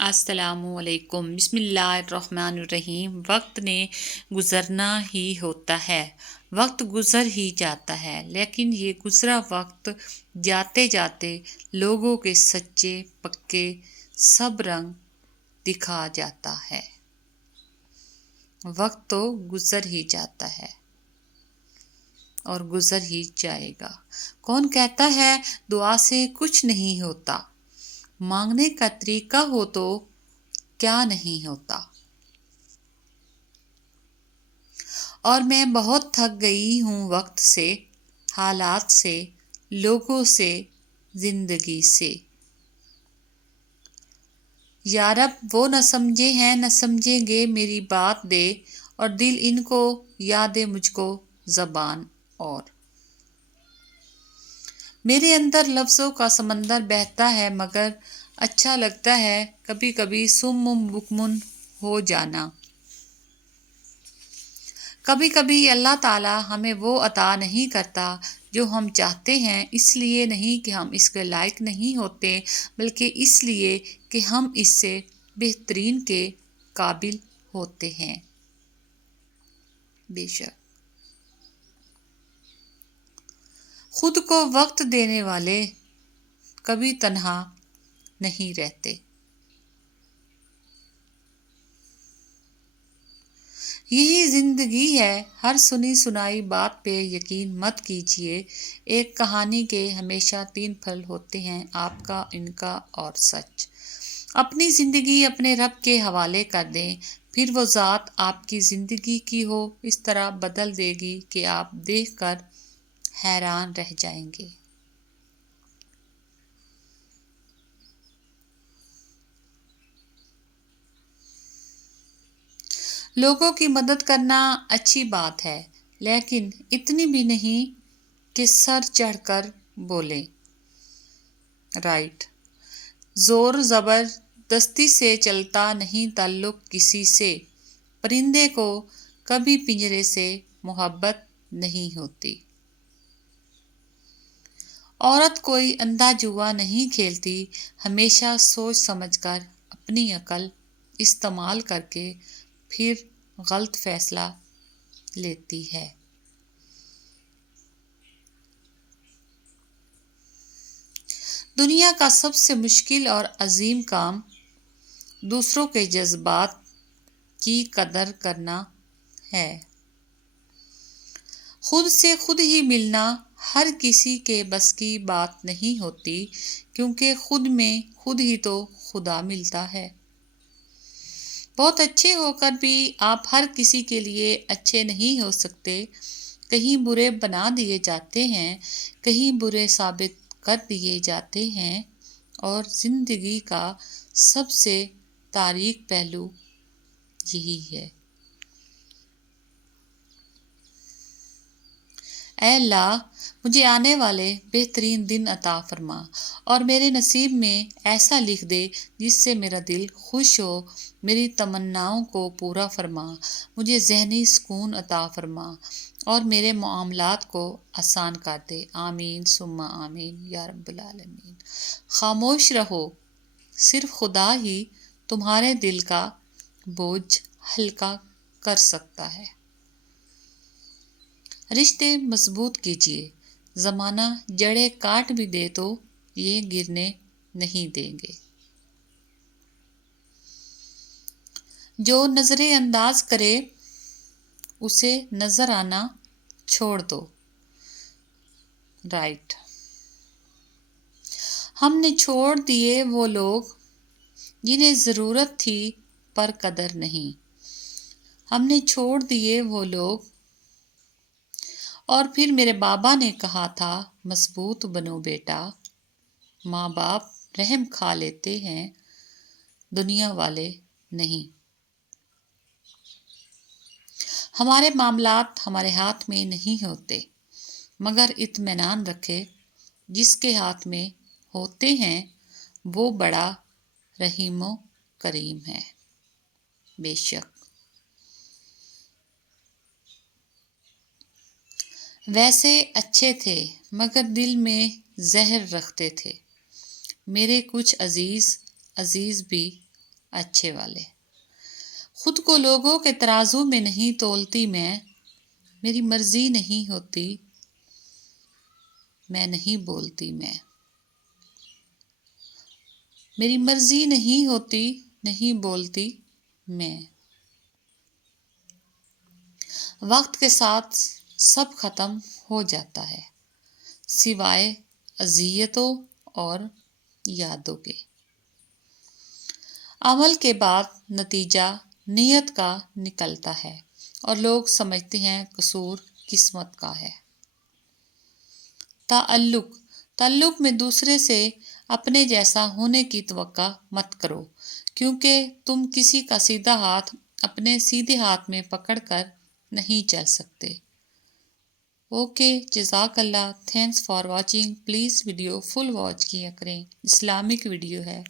السلام علیکم۔ بسم اللہ الرحمن الرحیم۔ وقت نے گزرنا ہی ہوتا ہے، وقت گزر ہی جاتا ہے، لیکن یہ گزرا وقت جاتے جاتے لوگوں کے سچے پکے سب رنگ دکھا جاتا ہے۔ وقت تو گزر ہی جاتا ہے اور گزر ہی جائے گا۔ کون کہتا ہے دعا سے کچھ نہیں ہوتا، مانگنے کا طریقہ ہو تو کیا نہیں ہوتا۔ اور میں بہت تھک گئی ہوں وقت سے، حالات سے، لوگوں سے، زندگی سے۔ یا رب وہ نہ سمجھے ہیں نہ سمجھیں گے میری بات دے، اور دل ان کو یاد مجھ کو زبان اور۔ میرے اندر لفظوں کا سمندر بہتا ہے، مگر اچھا لگتا ہے کبھی کبھی سم بکمن ہو جانا۔ کبھی کبھی اللہ تعالیٰ ہمیں وہ عطا نہیں کرتا جو ہم چاہتے ہیں، اس لیے نہیں کہ ہم اس کے لائق نہیں ہوتے، بلکہ اس لیے کہ ہم اس سے بہترین کے قابل ہوتے ہیں۔ بے شک خود کو وقت دینے والے کبھی تنہا نہیں رہتے۔ یہی زندگی ہے، ہر سنی سنائی بات پہ یقین مت کیجیے۔ ایک کہانی کے ہمیشہ 3 پھل ہوتے ہیں، آپ کا، ان کا اور سچ۔ اپنی زندگی اپنے رب کے حوالے کر دیں، پھر وہ ذات آپ کی زندگی کی ہو اس طرح بدل دے گی کہ آپ دیکھ کر حیران رہ جائیں گے۔ لوگوں کی مدد کرنا اچھی بات ہے، لیکن اتنی بھی نہیں کہ سر چڑھ کر بولیں۔ رائٹ۔ زور زبردستی سے چلتا نہیں تعلق کسی سے، پرندے کو کبھی پنجرے سے محبت نہیں ہوتی۔ عورت کوئی اندھا جوا نہیں کھیلتی، ہمیشہ سوچ سمجھ کر اپنی عقل استعمال کر کے پھر غلط فیصلہ لیتی ہے۔ دنیا کا سب سے مشکل اور عظیم کام دوسروں کے جذبات کی قدر کرنا ہے۔ خود سے خود ہی ملنا ہر کسی کے بس کی بات نہیں ہوتی، کیونکہ خود میں خود ہی تو خدا ملتا ہے۔ بہت اچھے ہو کر بھی آپ ہر کسی کے لیے اچھے نہیں ہو سکتے، کہیں برے بنا دیے جاتے ہیں، کہیں برے ثابت کر دیے جاتے ہیں، اور زندگی کا سب سے تاریک پہلو یہی ہے۔ اے اللہ، مجھے آنے والے بہترین دن عطا فرما، اور میرے نصیب میں ایسا لکھ دے جس سے میرا دل خوش ہو، میری تمناؤں کو پورا فرما، مجھے ذہنی سکون عطا فرما، اور میرے معاملات کو آسان کر دے۔ آمین ثم آمین یا رب العالمین۔ خاموش رہو، صرف خدا ہی تمہارے دل کا بوجھ ہلکا کر سکتا ہے۔ رشتے مضبوط کیجیے، زمانہ جڑیں کاٹ بھی دے تو یہ گرنے نہیں دیں گے۔ جو نظر انداز کرے اسے نظر آنا چھوڑ دو۔ رائٹ۔ ہم نے چھوڑ دیے وہ لوگ جنہیں ضرورت تھی پر قدر نہیں۔ ہم نے چھوڑ دیے وہ لوگ، اور پھر میرے بابا نے کہا تھا مضبوط بنو بیٹا۔ ماں باپ رحم کھا لیتے ہیں، دنیا والے نہیں۔ ہمارے معاملات ہمارے ہاتھ میں نہیں ہوتے، مگر اطمینان رکھے جس کے ہاتھ میں ہوتے ہیں وہ بڑا رحیم و کریم ہے۔ بے شک۔ ویسے اچھے تھے مگر دل میں زہر رکھتے تھے، میرے کچھ عزیز بھی اچھے والے. خود کو لوگوں کے ترازو میں نہیں تولتی میں، میری مرضی نہیں ہوتی میں نہیں بولتی میں. میری مرضی نہیں ہوتی نہیں بولتی میں. وقت کے ساتھ سب ختم ہو جاتا ہے سوائے اذیتوں اور یادوں کے. عمل کے بعد نتیجہ نیت کا نکلتا ہے اور لوگ سمجھتے ہیں قصور قسمت کا ہے. تعلق میں دوسرے سے اپنے جیسا ہونے کی توقع مت کرو، کیونکہ تم کسی کا سیدھا ہاتھ اپنے سیدھے ہاتھ میں پکڑ کر نہیں چل سکتے. اوکے، جزاک اللہ. Thanks for watching. Please video full watch کیا کریں، اسلامک ویڈیو ہے.